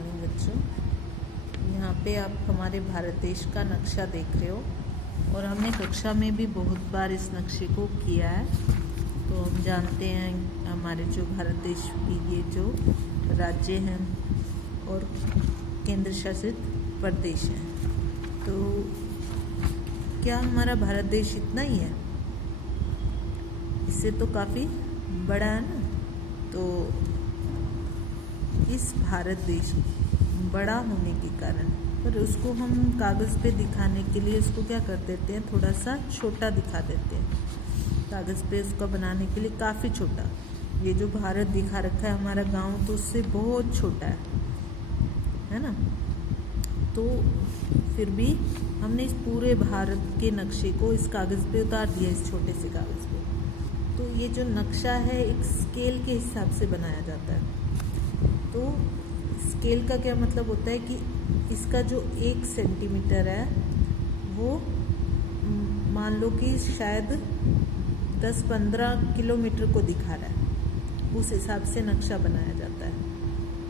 Morning बच्चों। यहाँ पे आप हमारे भारत देश का नक्शा देख रहे हो और हमने कक्षा में भी बहुत बार इस नक्शे को किया है। तो हम जानते हैं हमारे जो भारत देश की ये जो राज्य हैं और केंद्र शासित प्रदेश हैं, तो क्या हमारा भारत देश इतना ही है? इससे तो काफ़ी बड़ा है ना। तो इस भारत देश बड़ा होने के कारण पर उसको हम कागज़ पे दिखाने के लिए उसको क्या कर देते हैं, थोड़ा सा छोटा दिखा देते हैं। कागज़ पे उसका बनाने के लिए काफ़ी छोटा, ये जो भारत दिखा रखा है हमारा गांव, तो उससे बहुत छोटा है ना। तो फिर भी हमने इस पूरे भारत के नक्शे को इस कागज़ पे उतार दिया, इस छोटे से कागज़ पे। तो ये जो नक्शा है एक स्केल के हिसाब से बनाया जाता है। तो स्केल का क्या मतलब होता है कि इसका जो 1 सेंटीमीटर है वो मान लो कि शायद 10-15 किलोमीटर को दिखा रहा है, उस हिसाब से नक्शा बनाया जाता है।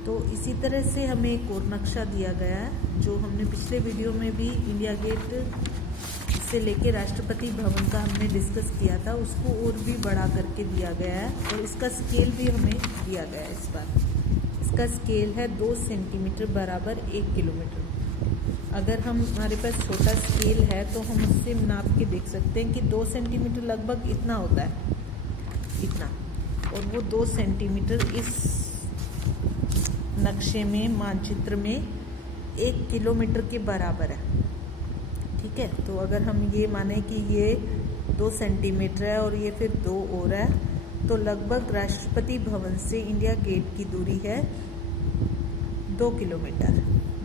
तो इसी तरह से हमें एक और नक्शा दिया गया है, जो हमने पिछले वीडियो में भी इंडिया गेट से लेके राष्ट्रपति भवन का हमने डिस्कस किया था, उसको और भी बड़ा करके दिया गया है और इसका स्केल भी हमें दिया गया है। इस बार इसका स्केल है 2 सेंटीमीटर बराबर 1 किलोमीटर। अगर हमारे पास छोटा स्केल है तो हम उससे नाप के देख सकते हैं कि 2 सेंटीमीटर लगभग इतना होता है, इतना। और वो 2 सेंटीमीटर इस नक्शे में, मानचित्र में 1 किलोमीटर के बराबर है। ठीक है, तो अगर हम ये माने कि ये 2 सेंटीमीटर है और ये फिर 2 और है, तो लगभग राष्ट्रपति भवन से इंडिया गेट की दूरी है 2 किलोमीटर।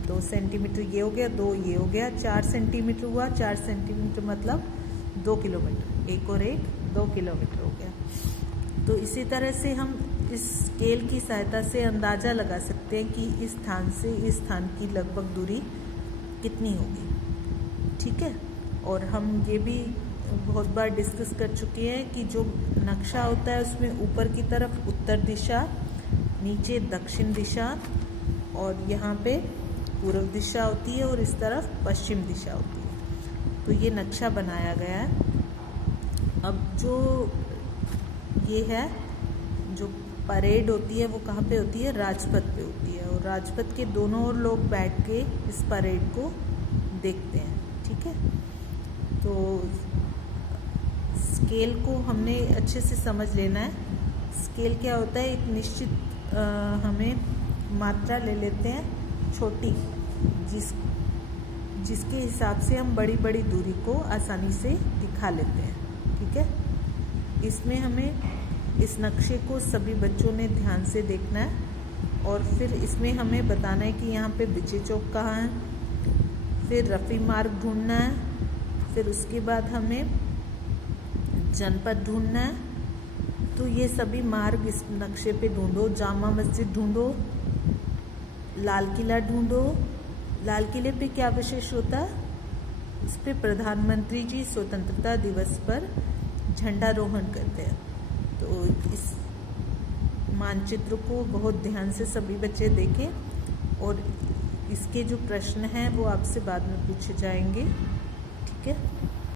2 सेंटीमीटर ये हो गया, 2 ये हो गया, 4 सेंटीमीटर हुआ। 4 सेंटीमीटर मतलब 2 किलोमीटर, 1 और 1 2 किलोमीटर हो गया। तो इसी तरह से हम इस स्केल की सहायता से अंदाज़ा लगा सकते हैं कि इस स्थान से इस स्थान की लगभग दूरी कितनी होगी। ठीक है, और हम ये भी बहुत बार डिस्कस कर चुके हैं कि जो नक्शा होता है उसमें ऊपर की तरफ उत्तर दिशा, नीचे दक्षिण दिशा और यहाँ पे पूर्व दिशा होती है और इस तरफ पश्चिम दिशा होती है। तो ये नक्शा बनाया गया है। अब जो ये है, जो परेड होती है वो कहाँ पे होती है? राजपथ पे होती है, और राजपथ के दोनों ओर लोग बैठ के इस परेड को देखते हैं। ठीक है, तो स्केल को हमने अच्छे से समझ लेना है। स्केल क्या होता है? एक निश्चित हमें मात्रा ले लेते हैं छोटी, जिसके हिसाब से हम बड़ी बड़ी दूरी को आसानी से दिखा लेते हैं। ठीक है, इसमें हमें इस नक्शे को सभी बच्चों ने ध्यान से देखना है और फिर इसमें हमें बताना है कि यहाँ पे विजय चौक कहाँ है, फिर रफ़ी मार्ग ढूंढना है, फिर उसके बाद हमें जनपद ढूंढना है। तो ये सभी मार्ग इस नक्शे पे ढूंढो। जामा मस्जिद ढूंढो, लाल किला ढूंढो। लाल किले पे क्या विशेष होता है? इस पे प्रधानमंत्री जी स्वतंत्रता दिवस पर झंडारोहण करते हैं। तो इस मानचित्र को बहुत ध्यान से सभी बच्चे देखें और इसके जो प्रश्न हैं वो आपसे बाद में पूछे जाएंगे। ठीक है।